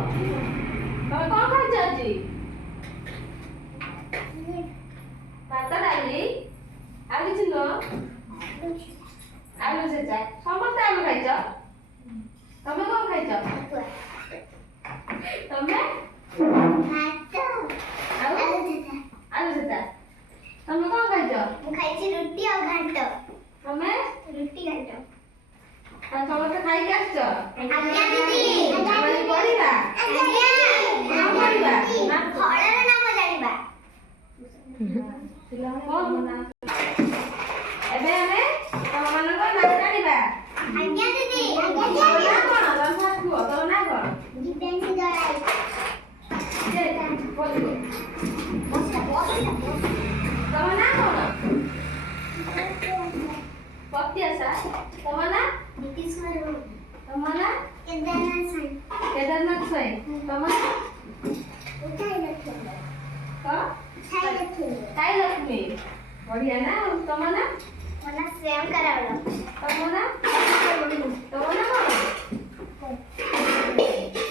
ତମେ କଣ ଖାଇଛ ଆଜି? ଭାତ ଡାଲି ଆଉ କିଛି ନୁହଁ? ଆଳୁ ସିଝା। ସମସ୍ତେ ଆଳୁ ଖାଇଛ? ତମେ କଣ ଖାଇଛ? ତମେ? ଆଳୁ ସିଝା। ତମେ କଣ ଖାଇଛ? ମୁଁ ଖାଇଛି ରୁଟି ଆଉ ଘାଣ୍ଟ। ତମେ? ରୁଟି ଘାଣ୍ଟ। ଆଉ ସମସ୍ତେ ଖାଇକି ଆସିଛ? ଆଜ୍ଞା ଦିଦି। ଆମେ ପଢିବା? ଆଜ୍ଞା। କଣ ପଢିବା? ଫଳର ନାମ ଜାଣିବା। ଏବେ ଆମେ ତମମାନଙ୍କ ନାଁ ଜାଣିବା। ଆଜ୍ଞା ଦିଦି। ତମ ନାଁ କଣ? ତମ ନାଁ କୁହ। ତମ ନାଁ କଣ? ଦିବ୍ୟାଂଶୀ ଦଳାଇ। ତମ ନାଁ କଣ? ପତିଆଶା। ତମ ନାଁ? ତମ ନାଁ? କେଦାରନାଥ ସ୍ୱାଇଁ। ତମ ନାଁ? ସାଇ ଲକ୍ଷ୍ମୀ। ବଢିଆ ନା। ତମ ନାଁ? ମୋ ନାଁ ଶ୍ରେୟଙ୍କା ରାଉଳ। ତମ ନାଁ? ତମ ନାଁ କଣ?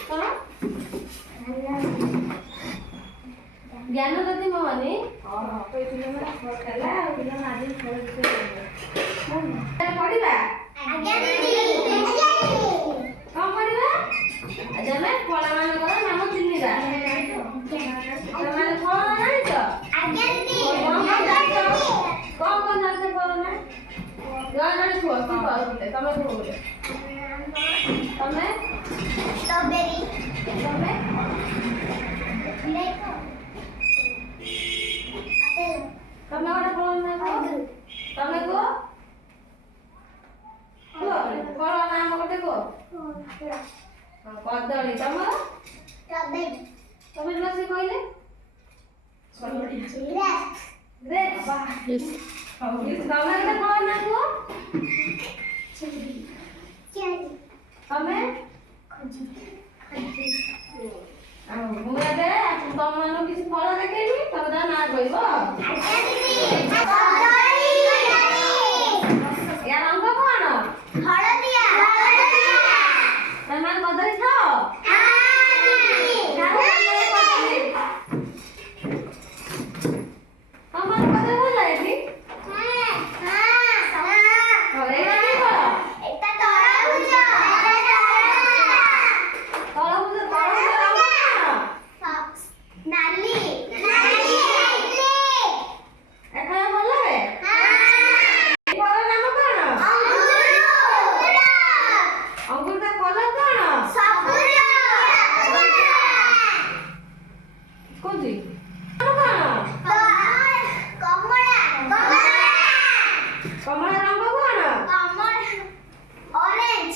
କଣ? ଜ୍ଞାନଦତୀ ମହାନି। ପଢିବା? ଆଜ୍ଞା ଦିଦି। କଣ ପଢିବା? ଆଜି ଆମେ ଫଳମାନଙ୍କର ନାମ ଚିହ୍ନିବା। ତମେ ଫଳ ଜାଣିଛ? ଆଜ୍ଞା ଦିଦି। କଣ ଜାଣିଛ ଫଳ ନା? ଜଣେ କୁହ। କି ଫଳ ଗୋଟେ? ତମେ କୁହ ଗୋଟେ। ତମେ? ଷ୍ଟ୍ରବେରୀ। ତମେ? ତମେ ଗୋଟେ ଫଳ ନା କୁହ। ତମେ କୁହ। କୁହ ଫଳ ନାମ ଗୋଟେ କୁହ। କଦଳୀ। ତମର? ଷ୍ଟ୍ରବେରୀ। ତମେ ବସି କହିଲେ? ଗ୍ରେପ୍ସ। ତମେ ଗୋଟେ ଫଳ ନା କୁହ। ତମେ? ମୁଁ ଏବେ ତମମାନଙ୍କୁ କିଛି ଫଳ ଦେଖେଇବି। ତମେ ତା ନାଁ କହିବ। ୟା ରଙ୍ଗ କଣ? ହଳଦିଆ। ତମେ କଦଳୀ ଖାଅ? ତମର କଦଳୀ ଭଲ ଲାଗେନି? କମଳା ରଙ୍ଗ କଣ? ଅରେଞ୍ଜ।